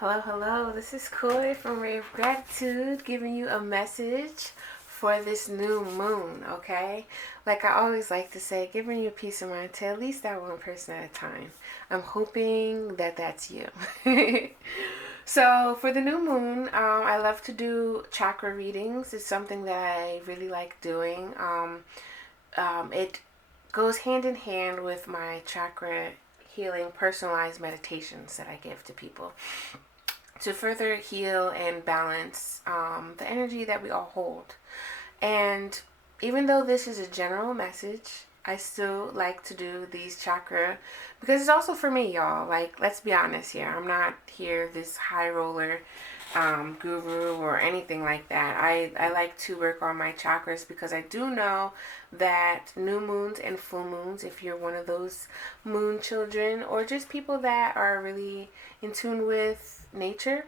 Hello, hello. This is Koi from Ray of Gratitude giving you a message for this new moon, okay? Like I always like to say, giving you peace of mind to at least that one person at a time. I'm hoping that that's you. So for the new moon, I love to do chakra readings. It's something that I really like doing. It goes hand in hand with my chakra healing personalized meditations that I give to people to further heal and balance the energy that we all hold. And even though this is a general message, I still like to do these chakra because it's also for me, y'all. Like, let's be honest here. I'm not here this high roller guru or anything like that. I like to work on my chakras because I do know that new moons and full moons, if you're one of those moon children or just people that are really in tune with nature,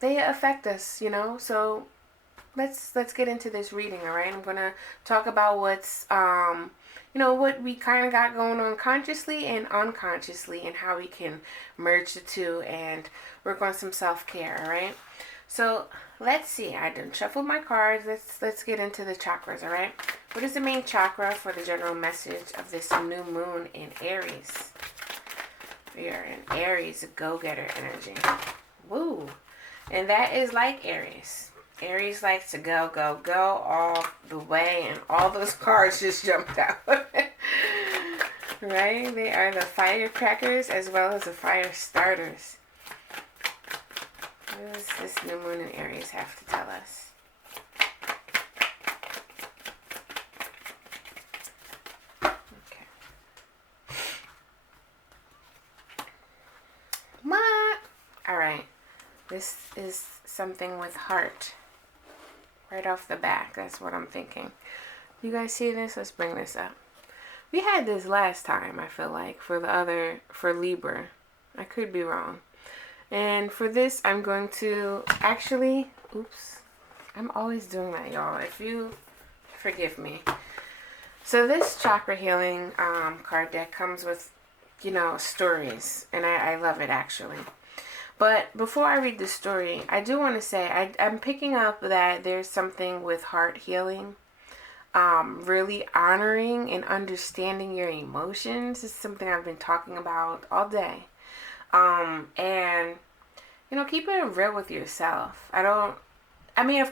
they affect us, So let's get into this reading, all right? I'm gonna talk about what's what we kind of got going on consciously and unconsciously, and how we can merge the two and work on some self-care, all right? So let's see. I done shuffled my cards. Let's get into the chakras, all right? What is the main chakra for the general message of this new moon in Aries? We are in Aries, a go-getter energy. Woo! And that is like Aries. Aries likes to go, go, go all the way, and all those cards just jumped out. Right? They are the firecrackers as well as the fire starters. What does this new moon in Aries have to tell us? Okay. What? Alright. This is something with heart. Right off the back. That's what I'm thinking. You guys see this? Let's bring this up. We had this last time, I feel like, for Libra. I could be wrong. And for this, I'm going to actually, oops, I'm always doing that, y'all. If you forgive me. So this chakra healing card deck comes with, stories. And I love it, actually. But before I read the story, I do want to say I'm picking up that there's something with heart healing. Really honoring and understanding your emotions is something I've been talking about all day. And, keeping it real with yourself. Of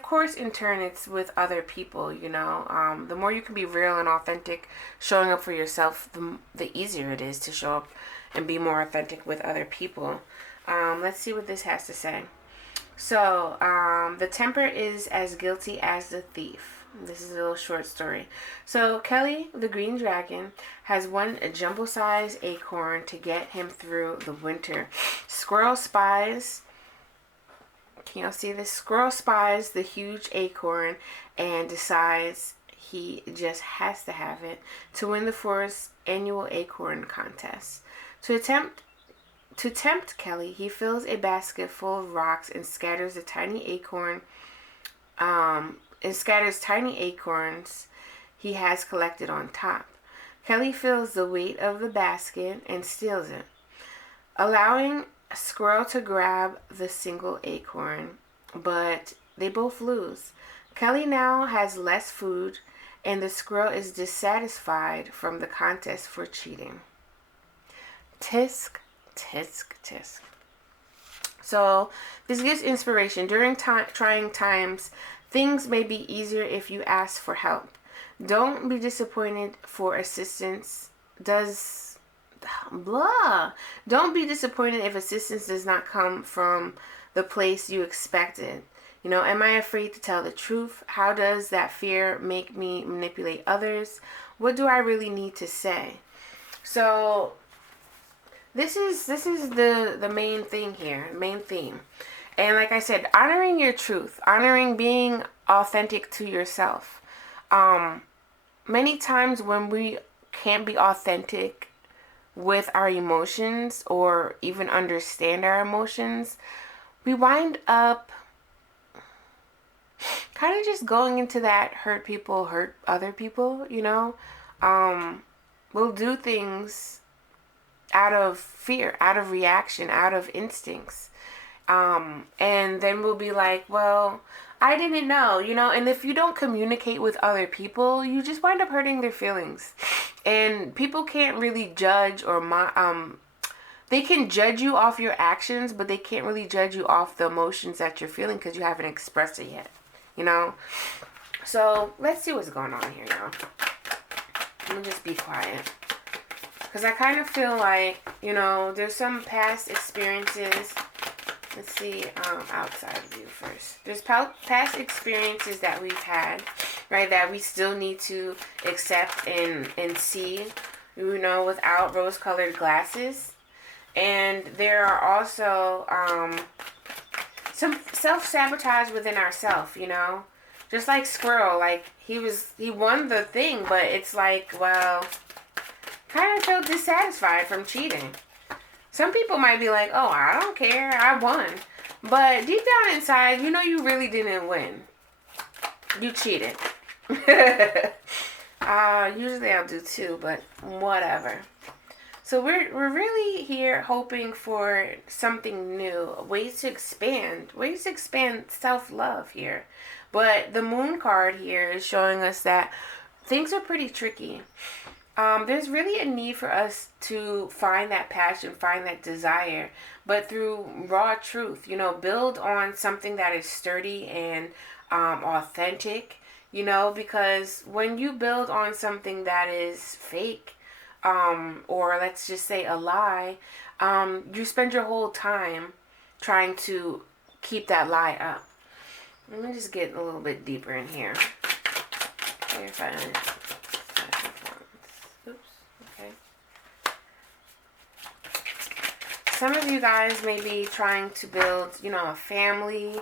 course, in turn, it's with other people, The more you can be real and authentic, showing up for yourself, the easier it is to show up and be more authentic with other people. Let's see what this has to say. So, the temper is as guilty as the thief. This is a little short story. So, Kelly, the green dragon, has one jumbo-sized acorn to get him through the winter. Squirrel spies... Can y'all see this? Squirrel spies the huge acorn and decides he just has to have it to win the forest's annual acorn contest. To tempt Kelly, he fills a basket full of rocks and scatters tiny acorns he has collected on top. Kelly feels the weight of the basket and steals it, allowing Squirrel to grab the single acorn, but they both lose. Kelly now has less food, and the squirrel is dissatisfied from the contest for cheating. Tisk, tisk, tisk. So this gives inspiration. During trying times, things may be easier if you ask for help. Don't be disappointed for assistance Don't be disappointed if assistance does not come from the place you expected. Am I afraid to tell the truth? How does that fear make me manipulate others? What do I really need to say? So this is the main thing here, main theme. And like I said, honoring your truth, honoring being authentic to yourself. Many times when we can't be authentic with our emotions or even understand our emotions, we wind up kind of just going into that hurt other people, We'll do things out of fear, out of reaction, out of instincts. And then we'll be like, well, I didn't know, you know. And if you don't communicate with other people, you just wind up hurting their feelings. And people can't really judge or they can judge you off your actions, but they can't really judge you off the emotions that you're feeling because you haven't expressed it yet, you know. So let's see what's going on here, y'all. Let me just be quiet, because I kind of feel like, you know, there's some past experiences. Let's see, outside of you first. There's past experiences that we've had, right, that we still need to accept and see, you know, without rose-colored glasses. And there are also some self-sabotage within ourselves, you know. Just like Squirrel, like he won the thing, but it's like, well, kind of felt dissatisfied from cheating. Some people might be like, oh, I don't care, I won. But deep down inside, you know you really didn't win. You cheated. Usually I'll do two, but whatever. So we're really here hoping for something new, ways to expand self-love here. But the moon card here is showing us that things are pretty tricky. There's really a need for us to find that passion, find that desire, but through raw truth, you know, build on something that is sturdy and authentic, you know, because when you build on something that is fake, or let's just say a lie, you spend your whole time trying to keep that lie up. Let me just get a little bit deeper in here. Oops, okay. Some of you guys may be trying to build, you know, a family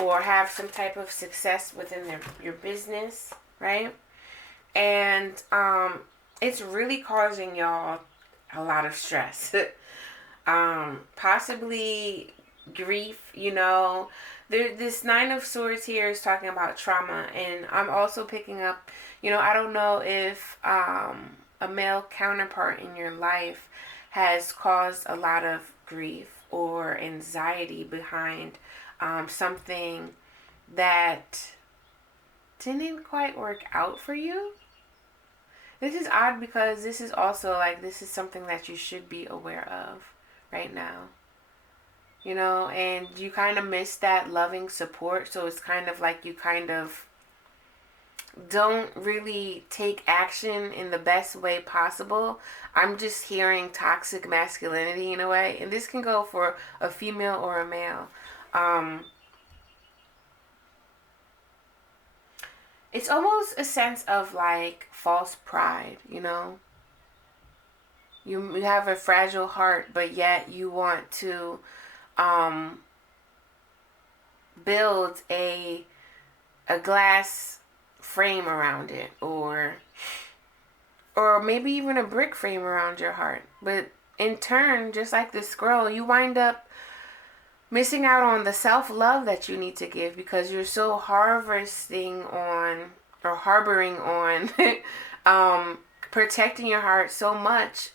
or have some type of success within your business, right? And it's really causing y'all a lot of stress. Possibly grief, you know. This Nine of Swords here is talking about trauma, and I'm also picking up, you know, I don't know if a male counterpart in your life has caused a lot of grief or anxiety behind something that didn't quite work out for you. This is odd because this is also like, this is something that you should be aware of right now. You know, and you kind of miss that loving support. So it's kind of like you kind of don't really take action in the best way possible. I'm just hearing toxic masculinity in a way. And this can go for a female or a male. It's almost a sense of like false pride, you know. You have a fragile heart, but yet you want to build a glass frame around it, or maybe even a brick frame around your heart. But in turn, just like this squirrel, you wind up missing out on the self-love that you need to give because you're so harboring on protecting your heart so much,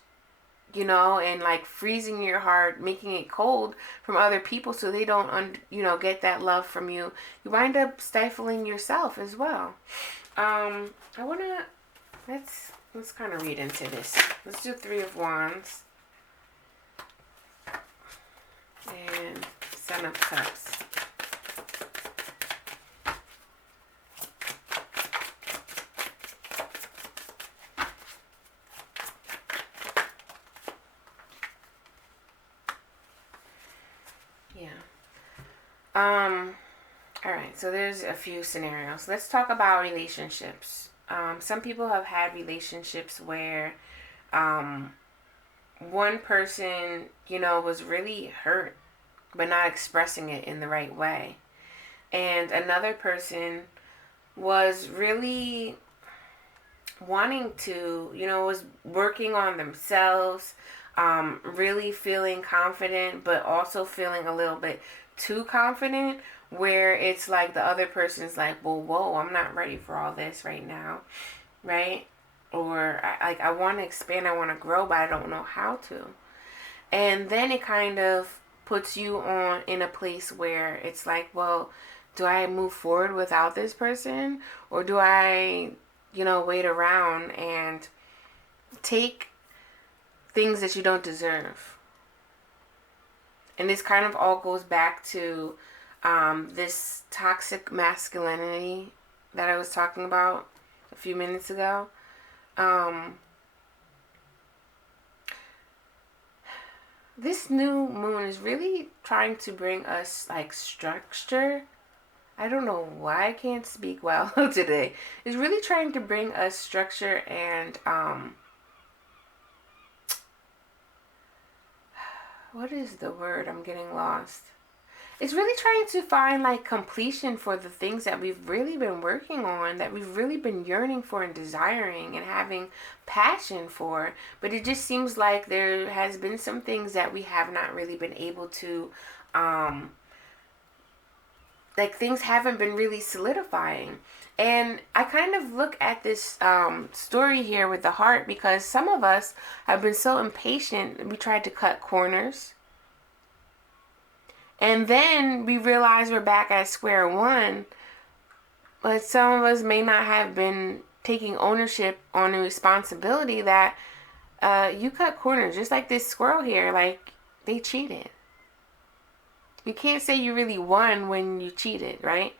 you know, and like freezing your heart, making it cold from other people so they don't, get that love from you. You wind up stifling yourself as well. Let's kind of read into this. Let's do Three of Wands and Seven of Cups. All right, so there's a few scenarios. Let's talk about relationships. Some people have had relationships where one person, was really hurt, but not expressing it in the right way. And another person was really wanting to, was working on themselves, really feeling confident, but also feeling a little bit too confident, where it's like the other person's like, well, whoa, I'm not ready for all this right now, right? Or I want to expand, I want to grow, but I don't know how to. And then it kind of puts you on in a place where it's like, well, do I move forward without this person, or do I, wait around and take things that you don't deserve? And this kind of all goes back to this toxic masculinity that I was talking about a few minutes ago. This new moon is really trying to bring us like structure. I don't know why I can't speak well today. It's really trying to bring us structure and what is the word? I'm getting lost. It's really trying to find like completion for the things that we've really been working on, that we've really been yearning for and desiring and having passion for. But it just seems like there has been some things that we have not really been able to, like things haven't been really solidifying. And I kind of look at this story here with the heart, because some of us have been so impatient. We tried to cut corners. And then we realize we're back at square one. But some of us may not have been taking ownership on the responsibility that you cut corners. Just like this squirrel here, like they cheated. You can't say you really won when you cheated, right?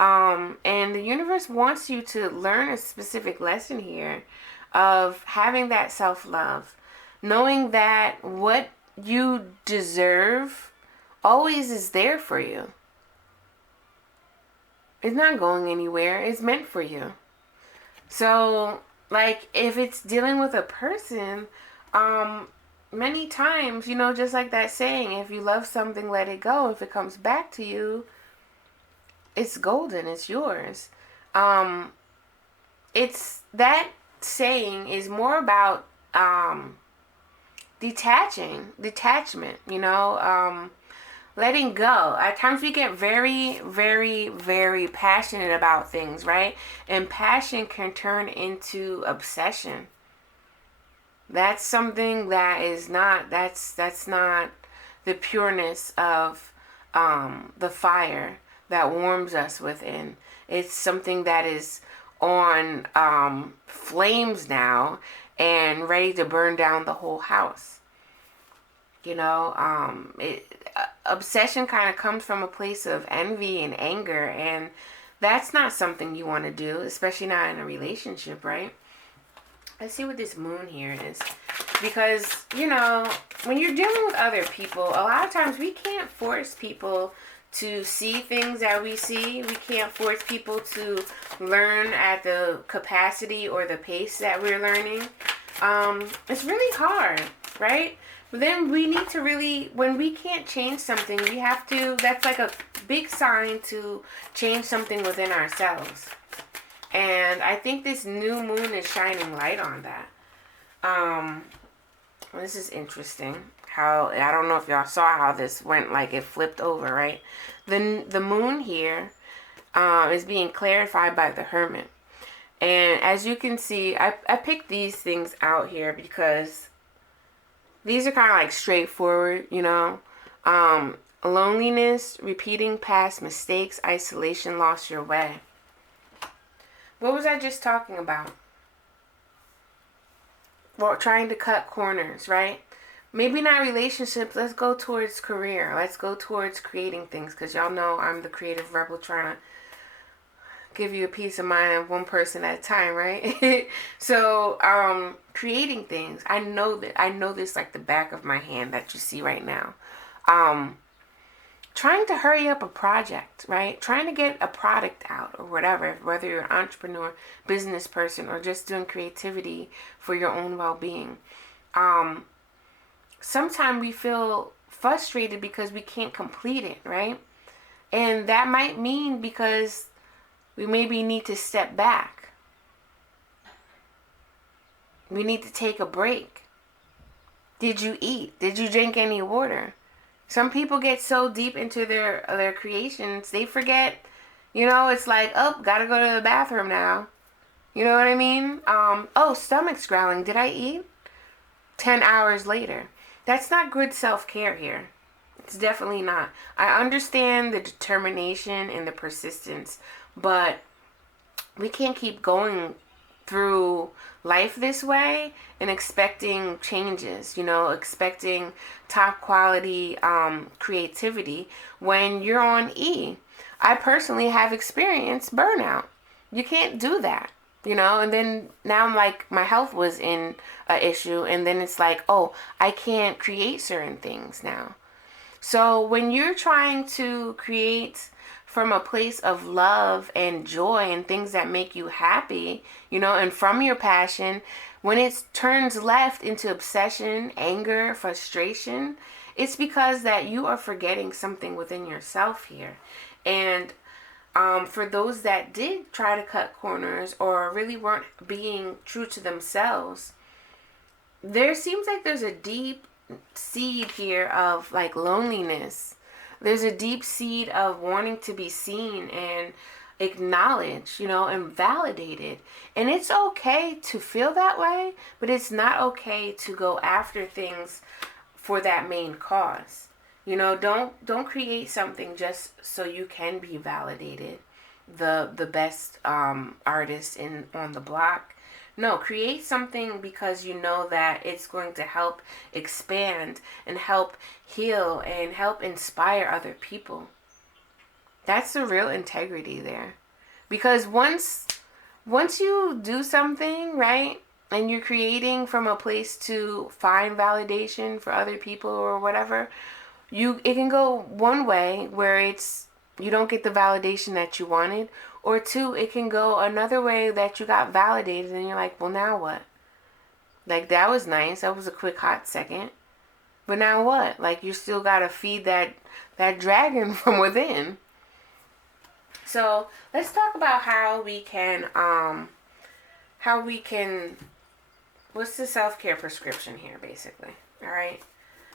And the universe wants you to learn a specific lesson here of having that self-love. Knowing that what you deserve always is there for you. It's not going anywhere. It's meant for you. So, like, if it's dealing with a person, many times, just like that saying, if you love something, let it go. If it comes back to you, it's golden. It's yours. It's that saying is more about detachment, letting go. At times we get very, very, very passionate about things, right? And passion can turn into obsession. That's something that is not, that's not the pureness of the fire that warms us within. It's something that is on flames now and ready to burn down the whole house. Obsession kind of comes from a place of envy and anger, and that's not something you want to do, especially not in a relationship, right? Let's see what this moon here is. Because, when you're dealing with other people, a lot of times we can't force people to see things that we see. We can't force people to learn at the capacity or the pace that we're learning. It's really hard, right? But then we need to really, when we can't change something, we have to, that's like a big sign to change something within ourselves. And I think this new moon is shining light on that. This is interesting. How, I don't know if y'all saw how this went, like it flipped over, right? The moon here is being clarified by the Hermit. And as you can see, I picked these things out here because these are kind of like straightforward, loneliness, repeating past mistakes, isolation, lost your way. What was I just talking about? Well, trying to cut corners, right? Maybe not relationships. Let's go towards career. Let's go towards creating things, because y'all know I'm the creative rebel trying to give you a peace of mind of one person at a time, right? So, creating things. I know this like the back of my hand that you see right now. Trying to hurry up a project, right? Trying to get a product out or whatever, whether you're an entrepreneur, business person, or just doing creativity for your own well-being. Sometimes we feel frustrated because we can't complete it, right? And that might mean because we maybe need to step back. We need to take a break. Did you eat? Did you drink any water? Some people get so deep into their creations, they forget, it's like, oh, gotta go to the bathroom now. You know what I mean? Stomach's growling. Did I eat? 10 hours later. That's not good self-care here. It's definitely not. I understand the determination and the persistence, but we can't keep going through life this way and expecting changes, expecting top quality creativity when you're on E. I personally have experienced burnout. You can't do that, and then now I'm like, my health was in an issue, and then it's like, oh, I can't create certain things now. So when you're trying to create from a place of love and joy and things that make you happy, and from your passion, when it turns left into obsession, anger, frustration, it's because that you are forgetting something within yourself here. And for those that did try to cut corners or really weren't being true to themselves, there seems like there's a deep seed here of like loneliness. There's a deep seed of wanting to be seen and acknowledged, and validated. And it's okay to feel that way, but it's not okay to go after things for that main cause. Don't create something just so you can be validated, the best artist on the block. No, create something because you know that it's going to help expand and help heal and help inspire other people. That's the real integrity there. Because once you do something, right, and you're creating from a place to find validation for other people or whatever, it can go one way where it's you don't get the validation that you wanted, or two, it can go another way that you got validated and you're like, well, now what? Like, that was nice. That was a quick hot second. But now what? Like, you still got to feed that dragon from within. So let's talk about how we can, what's the self-care prescription here, basically? All right.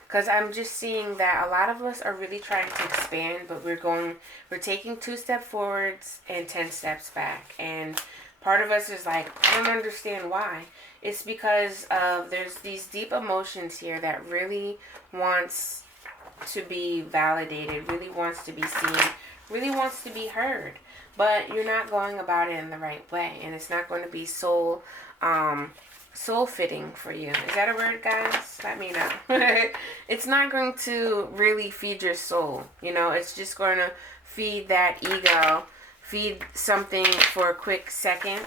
Because I'm just seeing that a lot of us are really trying to expand, but we're taking 2 steps forwards and 10 steps back. And part of us is like, I don't understand why. It's because there's these deep emotions here that really wants to be validated, really wants to be seen, really wants to be heard. But you're not going about it in the right way. And it's not going to be soul fitting for you. Is that a word, guys? Let me know. It's not going to really feed your soul. It's just going to feed that ego, feed something for a quick second,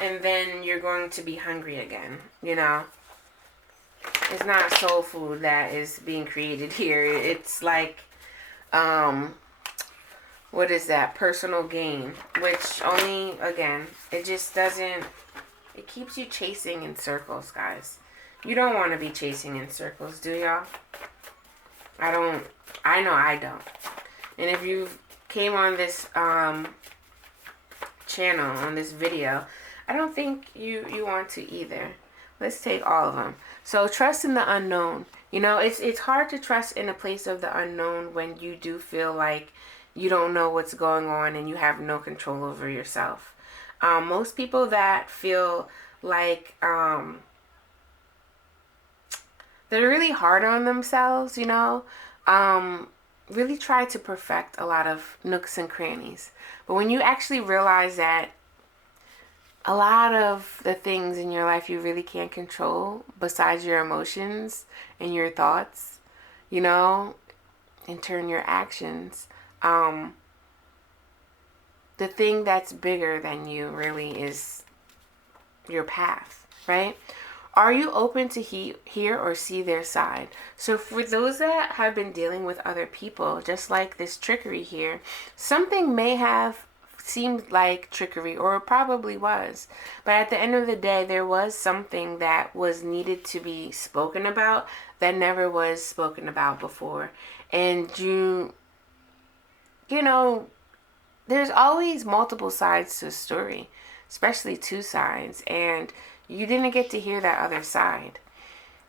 and then you're going to be hungry again. It's not soul food that is being created here. It's like, what is that? Personal gain, which only, again, it just doesn't. It keeps you chasing in circles, guys. You don't want to be chasing in circles, do y'all? I know I don't. And if you came on this channel, on this video, I don't think you want to either. Let's take all of them. So trust in the unknown. It's hard to trust in a place of the unknown when you do feel like you don't know what's going on and you have no control over yourself. Most people that feel like they're really hard on themselves, really try to perfect a lot of nooks and crannies. But when you actually realize that a lot of the things in your life you really can't control besides your emotions and your thoughts, in turn your actions, the thing that's bigger than you really is your path, right? Are you open to hear or see their side? So for those that have been dealing with other people, just like this trickery here, something may have seemed like trickery, or it probably was. But at the end of the day, there was something that was needed to be spoken about that never was spoken about before. And there's always multiple sides to a story, especially 2 sides, and you didn't get to hear that other side.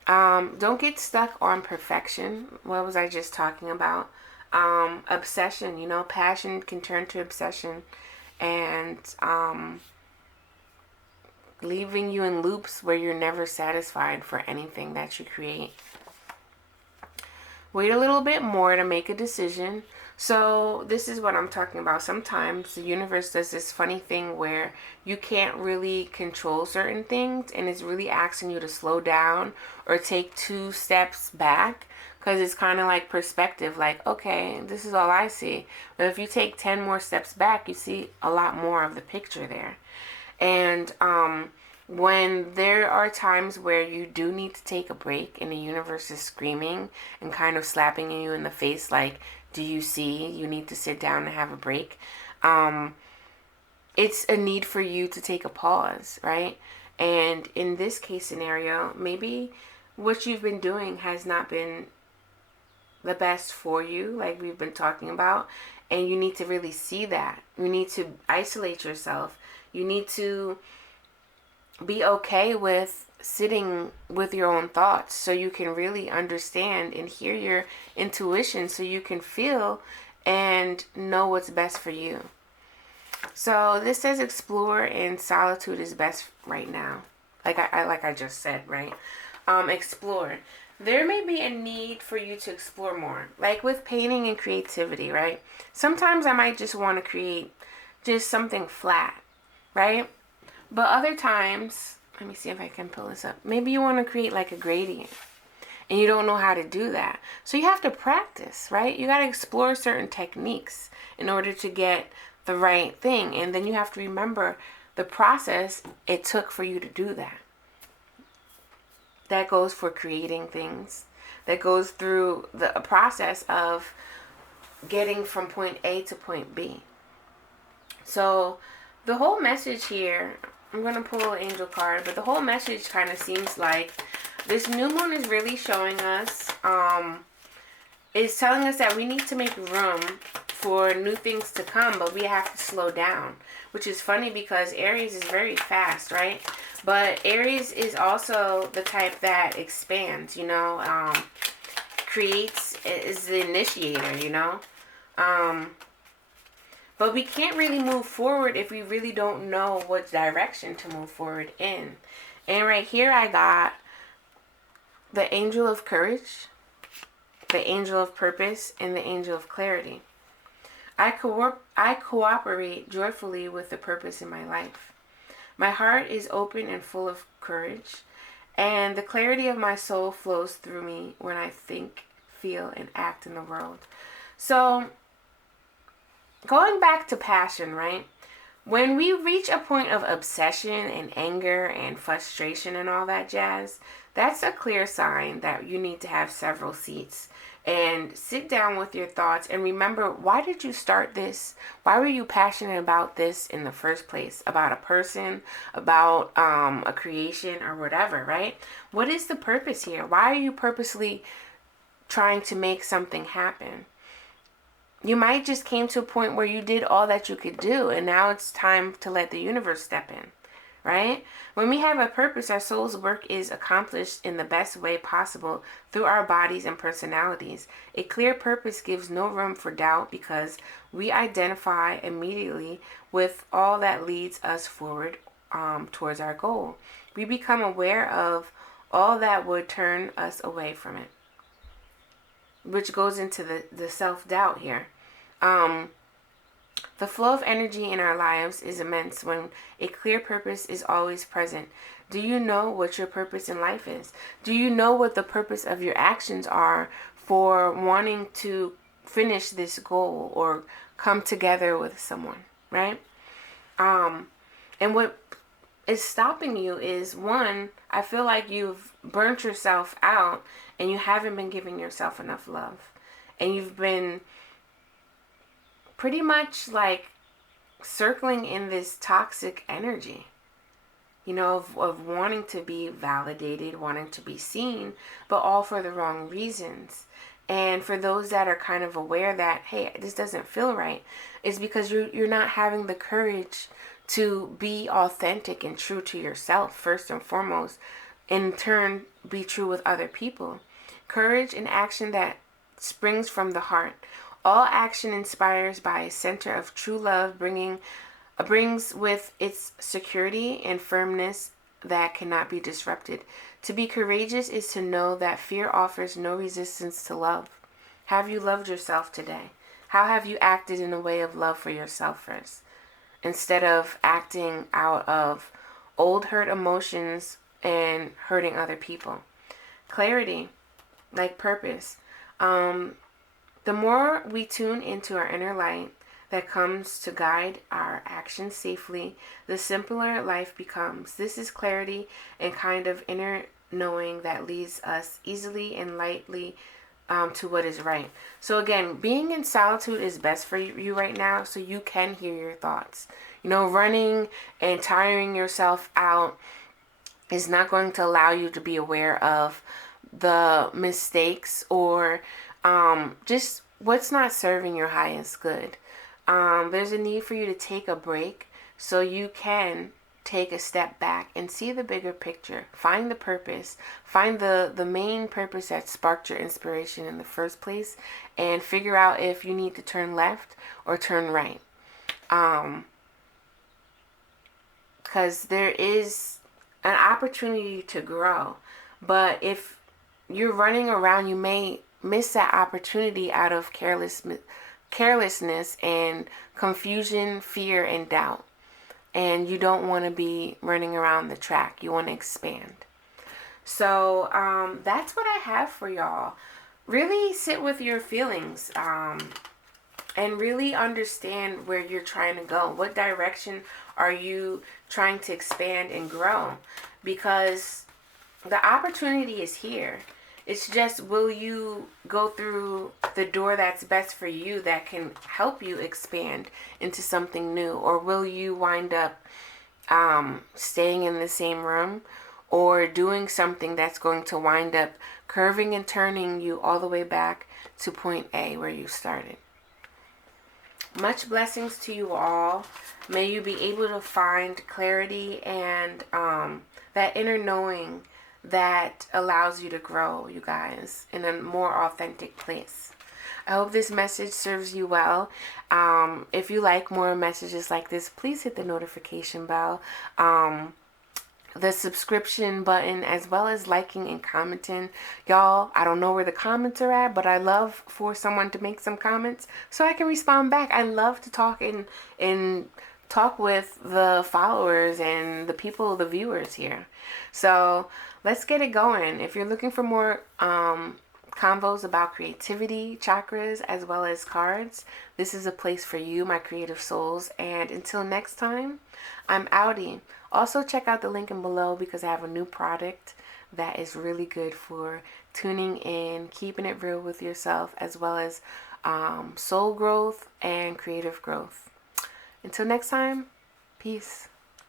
Don't get stuck on perfection. What was I just talking about? Obsession, passion can turn to obsession, and leaving you in loops where you're never satisfied for anything that you create. Wait a little bit more to make a decision. So this is what I'm talking about. Sometimes the universe does this funny thing where you can't really control certain things, and it's really asking you to slow down or take 2 steps back, because it's kind of like perspective, like, okay, this is all I see. But if you take 10 more steps back, you see a lot more of the picture there. And when there are times where you do need to take a break and the universe is screaming and kind of slapping you in the face, like, do you see you need to sit down and have a break? It's a need for you to take a pause, right? And in this case scenario, maybe what you've been doing has not been the best for you, like we've been talking about, and you need to really see that. You need to isolate yourself. You need to be okay with sitting with your own thoughts so you can really understand and hear your intuition, so you can feel and know what's best for you. So this says explore, and solitude is best right now. Like I just said, right? Explore. There may be a need for you to explore more. Like with painting and creativity, right? Sometimes I might just want to create just something flat, right? But other times, let me see if I can pull this up. Maybe you want to create like a gradient and you don't know how to do that. So you have to practice, right? You got to explore certain techniques in order to get the right thing. And then you have to remember the process it took for you to do that. That goes for creating things. That goes through the process of getting from point A to point B. So the whole message here, I'm going to pull an angel card, but the whole message kind of seems like this new moon is really showing us, is telling us that we need to make room for new things to come, but we have to slow down, which is funny because Aries is very fast, right? But Aries is also the type that expands, you know, creates, is the initiator, you know. But we can't really move forward if we really don't know what direction to move forward in. And right here I got the angel of courage, the angel of purpose, and the angel of clarity. I cooperate joyfully with the purpose in my life. My heart is open and full of courage, and the clarity of my soul flows through me when I think, feel, and act in the world. So, going back to passion, right? When we reach a point of obsession and anger and frustration and all that jazz, that's a clear sign that you need to have several seats and sit down with your thoughts and remember, why did you start this? Why were you passionate about this in the first place? About a person, about a creation, or whatever, right? What is the purpose here? Why are you purposely trying to make something happen? You might just came to a point where you did all that you could do, and now it's time to let the universe step in, right? When we have a purpose, our soul's work is accomplished in the best way possible through our bodies and personalities. A clear purpose gives no room for doubt because we identify immediately with all that leads us forward towards our goal. We become aware of all that would turn us away from it, which goes into the self-doubt here. The flow of energy in our lives is immense when a clear purpose is always present. Do you know what your purpose in life is? Do you know what the purpose of your actions are for wanting to finish this goal or come together with someone, right? And what is stopping you is, one, I feel like you've burnt yourself out and you haven't been giving yourself enough love. And you've been pretty much like circling in this toxic energy, you know, of wanting to be validated, wanting to be seen, but all for the wrong reasons. And for those that are kind of aware that, hey, this doesn't feel right, it's because you're not having the courage to be authentic and true to yourself, first and foremost, in turn, be true with other people. Courage and action that springs from the heart. All action inspires by a center of true love, brings with its security and firmness that cannot be disrupted. To be courageous is to know that fear offers no resistance to love. Have you loved yourself today? How have you acted in a way of love for yourself first, instead of acting out of old hurt emotions and hurting other people? Clarity, like purpose. The more we tune into our inner light that comes to guide our actions safely, the simpler life becomes. This is clarity and kind of inner knowing that leads us easily and lightly to what is right. So again, being in solitude is best for you right now, so you can hear your thoughts. Running and tiring yourself out is not going to allow you to be aware of the mistakes or just what's not serving your highest good. There's a need for you to take a break so you can take a step back and see the bigger picture. Find the purpose. Find the main purpose that sparked your inspiration in the first place, and figure out if you need to turn left or turn right. Because there is an opportunity to grow. But if you're running around, you may miss that opportunity out of carelessness and confusion, fear, and doubt. And you don't want to be running around the track. You want to expand. So that's what I have for y'all. Really sit with your feelings and really understand where you're trying to go. What direction are you trying to expand and grow? Because the opportunity is here. It's just, will you go through the door that's best for you, that can help you expand into something new? Or will you wind up staying in the same room or doing something that's going to wind up curving and turning you all the way back to point A where you started? Much blessings to you all. May you be able to find clarity and that inner knowing that allows you to grow, you guys, in a more authentic place. I hope this message serves you well. If you like more messages like this, please hit the notification bell, the subscription button, as well as liking and commenting. Y'all, I don't know where the comments are at, but I love for someone to make some comments so I can respond back. I love to talk and talk with the followers and the people, the viewers here. So let's get it going. If you're looking for more convos about creativity, chakras, as well as cards, this is a place for you, my creative souls. And until next time, I'm outie. Also check out the link in below because I have a new product that is really good for tuning in, keeping it real with yourself, as well as soul growth and creative growth. Until next time, peace.